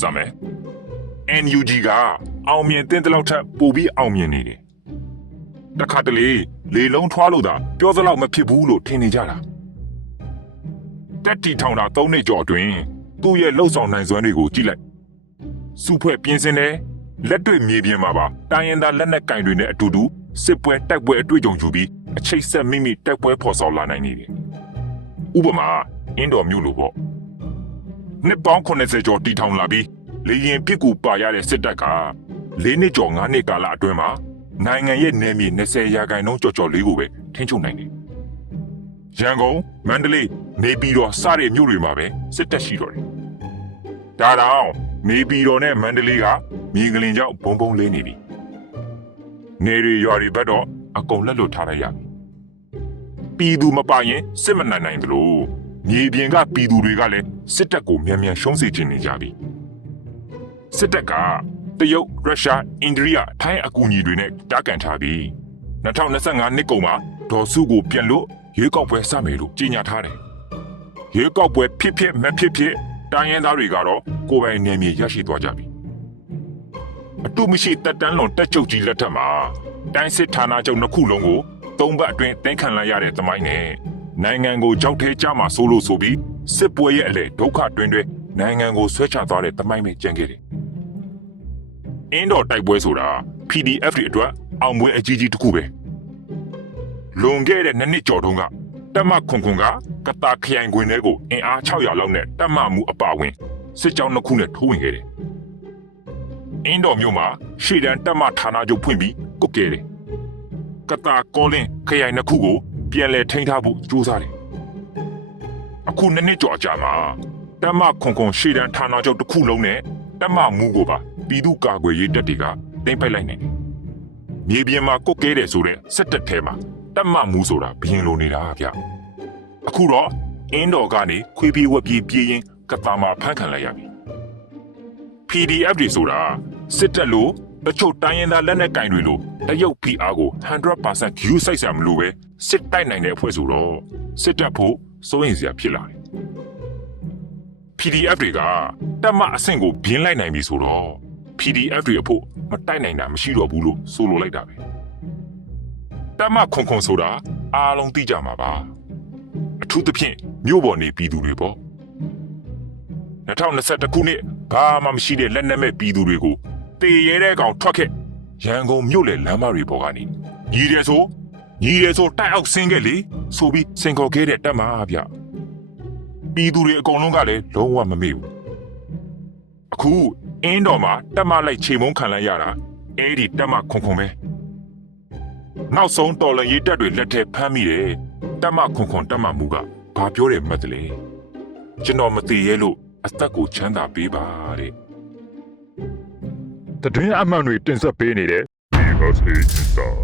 စမယ် NUG ကအောင်မြင်တဲ့တလောက်ထပ်ပိုပြီးအောင်မြင်နေတယ်တခါတလေလေလုံးထွားလို့သာပြောစလောက်မဖြစ်ဘူးလို့ထင်နေကြတာတက်တီထောင်တာ၃နှစ်ကျော်အတွင်းသူ့ရဲ့လှုပ်ဆောင်နိုင်စွမ်းတွေကိုကြည့်လိုက်စုဖွဲ့ပြင်းစင်တယ်လက်တွေ့မြေပြင်မှာပါတိုင်းရင်သားလက်နက်ကင်တွေနဲ့အတူတူစစ်ပွဲတိုက်ပွဲအတွေ့အကြုံယူပြီးအချိတ်ဆက်မိမိတိုက်ပွဲဖော်ဆောင်လာနိုင်နေတယ်ဥပမာအင်းတော်မြို့လိုပေါ့ နှစ်ပေါင်း80ကျော်တီထောင်လာပြီးလေရင်ပြစ်ကူပါရတဲ့စစ်တပ်က၄နှစ်ကျော်၅နှစ်ကာလအတွင်းမှာနိုင်ငံရဲ့နယ်မြေ20ရာခိုင်နှုန်းကျော်ကျော်လေးကိုပဲထိန်းချုပ်နိုင်တယ်။ရန်ကုန်မန္တလေးနေပြည်တော်စတဲ့မြို့တွေမှာပဲစစ်တပ်ရှိတော့တယ်။ဒါတောင်နေပြည်တော်နဲ့မန္တလေးကမြေကလင်ကြောင့်ဘုံဘုံလေးနေပြီ။နေရီရွာတွေဘက်တော့အကုန်လက်လွတ်ထားလိုက်ရပြီ။ပြည်သူမပါရင်စစ်မနိုင်နိုင်သလို မြေပြင်ကပြည်သူတွေကလည်းစစ်တပ်ကိုမြန်မြန်ရှုံးစေချင်နေကြပြီစစ်တပ်ကတရုတ်ရုရှားအိန္ဒိယထိုင်းအကူအညီတွေနဲ့တားကန်ထားပြီး2025နှစ်ကုန်မှာဒေါ်စုကိုပြန်လို့ရွေးကောက်ပွဲစမယ်လို့ကြေညာထားတယ်ရွေးကောက်ပွဲဖြစ်ဖြစ်မဖြစ်ဖြစ်တိုင်းရင်းသားတွေကတော့ကိုယ်ပိုင်နယ်မြေရရှိသွားကြပြီအတူမရှိတက်တန်းလွန်တက်ချုပ်ကြီးလက်ထက်မှာတိုင်းစစ်ဌာနချုပ်နှစ်ခုလုံးကိုသုံးဘက်အတွင်းတင်းခံလိုက်ရတဲ့သမိုင်းနဲ့ နိုင်ငံကိုကြောက်ထဲကြမှာဆိုလို့ဆိုပြီးစစ်ပွဲရဲ့အလေဒုက္ခတွင်တွင်နိုင်ငံကိုဆွဲချသွားတဲ့တမိုင်းပဲကြံခဲ့တယ်။အင်းတော်တိုက်ပွဲဆိုတာ PDF တွေအတွက်အောင်ပွဲအကြီးကြီးတစ်ခုပဲ။လွန်ခဲ့တဲ့နှစ်နှစ်ကျော်တုန်းကတက်မခွန်ခွန်ကကတာခရိုင်ခွင်ထဲကိုအင်အား600လောက်နဲ့တက်မမှုအပါဝင်စစ်ကြောင်းနှစ်ခုနဲ့ထိုးဝင်ခဲ့တယ်။အင်းတော်မြို့မှာရှေ့တန်းတက်မဌာနချုပ်ဖွင့်ပြီးကုတ်ခဲ့တယ်။ကတာကောလင်းခရိုင်နှစ်ခုကို ပြန်လည်ထိန်းထားဖို့ကြိုးစားတယ်။အခုနှစ်နှစ်ကျော်အကြာမှာတမခွန်ခွန်ရှေ့တန်းဌာနချုပ်တစ်ခုလုံးနဲ့တမမူကိုပါပြည်သူ့ကာကွယ်ရေးတပ်တွေကတင်ပိုက်လိုက်နေတယ်။မြေပြင်မှာကုတ်ကဲတယ်ဆိုတဲ့စက်တက်ထဲမှာတမမူဆိုတာဘရင်လိုနေတာဗျ။အခုတော့အင်းတော်ကနေခွေးပြေးဝက်ပြေးပြေးရင်ကတာမှာဖမ်းခံလိုက်ရပြီ။ PDF တွေဆိုတာစစ်တပ်လို့တချို့တိုင်းရင်းသားလက်နက်ကင်တွေလို့ တရုတ် PR ကို100% view စိုက်ဆရာမလို့ပဲစစ်တိုက်နိုင်တဲ့အဖွဲ့ဆိုတော့စစ်တပ်ဖို့စိုးရင်စရာဖြစ်လာတယ် PDF တွေကတက်မအဆင့်ကိုဘင်းလိုက်နိုင်ပြီဆိုတော့ PDF တွေအဖို့မတိုက်နိုင်တာမရှိတော့ဘူးလို့ဆိုလိုလိုက်တာပဲတက်မခွန်ခွန်ဆိုတာအားလုံးသိကြမှာပါအထူးသဖြင့်မြို့ပေါ်နေပြည်သူတွေပေါ့2021ခုနှစ်ဘာမှမရှိတဲ့လက်နက်မဲ့ပြည်သူတွေကိုတေရဲတဲ့ကောင်ထွက်ခဲ့ ရန်ကုန်မြို့လေလမ်းမတွေပေါ်ကနေညီတယ်ဆိုညီတယ်ဆိုတိုက်အောက်ဆင်းခဲ့လေဆိုပြီးစင်ခေါ်ခဲ့တဲ့တက်မဗျပြည်သူတွေအကုန်လုံးကလည်းလုံးဝမမေ့ဘူးအခုအင်းတော်မှာတက်မလိုက်ချိန်မုံခံလိုက်ရတာအဲ့ဒီတက်မခွန်ခွန်ပဲနောက်ဆုံးတော်လန်ရေးတက်တွေလက်ထဲဖမ်းမိတယ်တက်မခွန်ခွန်တက်မမူကဘာပြောတယ်မှတ်တယ်လေကျွန်တော်မသိရဲလို့အသက်ကိုချမ်းသာပေးပါတဲ့ တတွင်းအမှန်တွေတင်ဆက်ပေးနေတဲ့ Because Inside